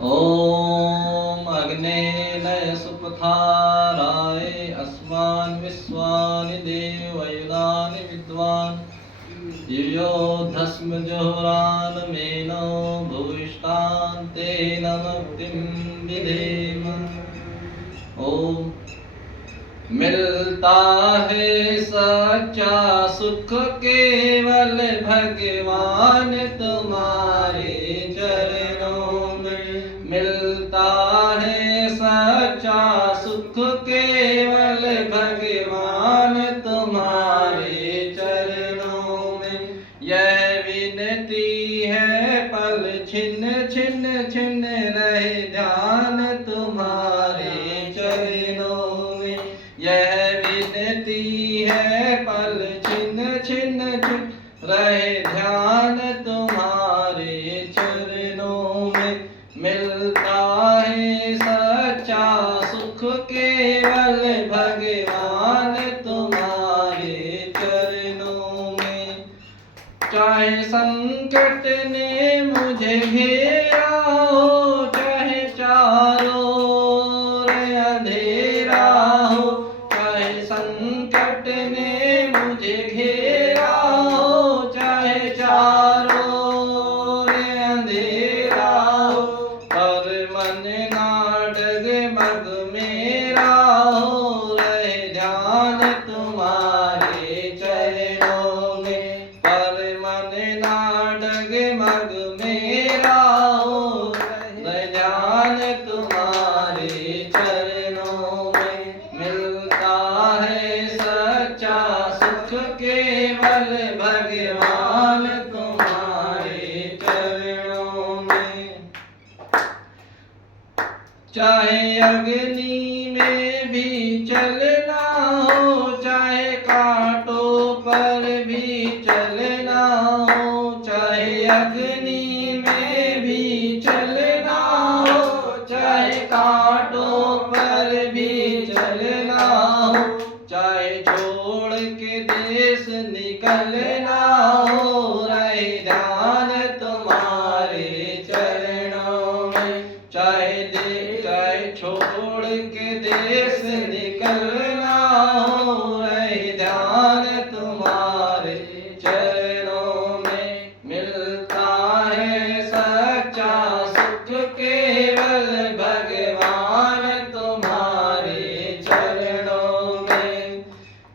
ॐ अग्नेय सुपथाराय अस्मान् विश्वानि देवयुधानि विद्वान् युयोधस्म जोरानमेनो भूयिष्ठान् तेन मुक्तिं विधेम। ओम मिलता है सच्चा सुख केवल भगवान तुम्हारे चरणों में। मिलता है सच्चा सुख केवल भगवान तुम्हारे चरणों में। यह विनती है पल छिन छिन छिन रहे ध्यान तुम्हारे चरणों में। यह विनती है पल छिन छिन छिन रहे ध्यान तुम्हारे चरणों में। मिलता है सच्चा सुख केवल भगवान तुम्हारे चरणों में। चाहे संकट ने मुझे घेरा हो, चाहे चारों ओर अंधेरा हो। चाहे संकट ने मुझे घेरा हो, चाहे चारों ओर अंधेरा हो। पर मन ना डगमग मेरा हो, रहे ध्यान तुम्हारे चरणों में। पर मन ना डगमग मेरा हो, रहे ध्यान तुम्हारे चरणों में। मिलता है सच्चा सुख केवल भगवान तुम्हारे चरणों में। चाहे अग्नि में भी चलना हो, चाहे कांटों पर भी चलना हो। चाहे अग्नि में भी चलना हो, चाहे कांटों पर भी चलना हो। चाहे छोड़ के देश निकलना हो, रहे ध्यान तुम्हारे चरणों में। चाहे छोड़ के देश निकलना हो, रहे ध्यान तुम्हारे चरणों में। मिलता है सच्चा सुख केवल भगवान तुम्हारे चरणों में।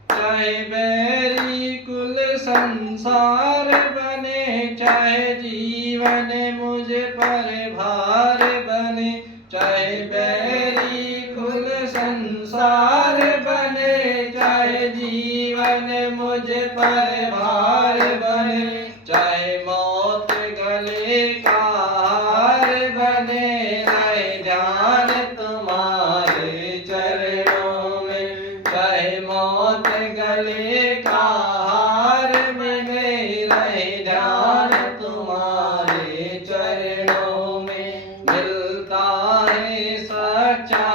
चाहे बैरी कुल संसार बने, चाहे जीवन मुझ पर भार बने। चाहे बैरी कुल संसार बने, चाहे जीवन मुझ पर भार बने। चाहे मौत गले का हार बने, रहे ध्यान तुम्हारे चरणों में। चाहे मौत गले का हार बने, रहे ध्यान तुम्हारे चरणों में। मिलता है सच्चा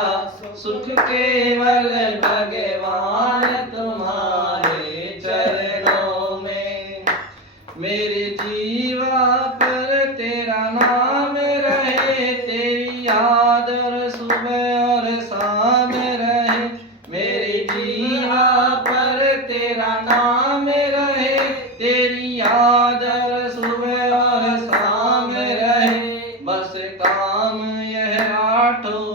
सुख केवल भगवान तुम्हारे चरणों में। मेरे जीवा पर तेरा नाम रहे, तेरी याद और सुबह और शाम रहे। मेरे जीवा पर तेरा नाम रहे, तेरी याद और सुबह और शाम रहे। बस काम यह आठों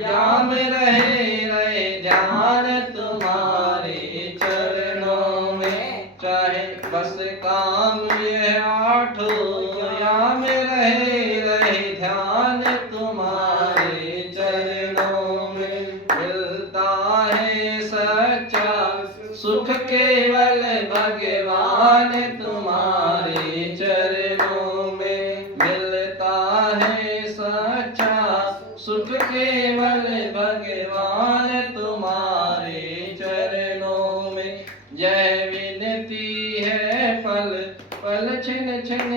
याम रहे, रहे ध्यान तुम्हारे चरणों में। चाहे बस काम यह आठों याम रहे, रहे ध्यान तुम्हारे चरणों में। मिलता है सच्चा सुख केवल भगवान तुम्हारे चरणों में। मिलता है सच्चा सुख केवल भगवान तुम्हारे चरणों में। यह विनती है पल पल छिन छिन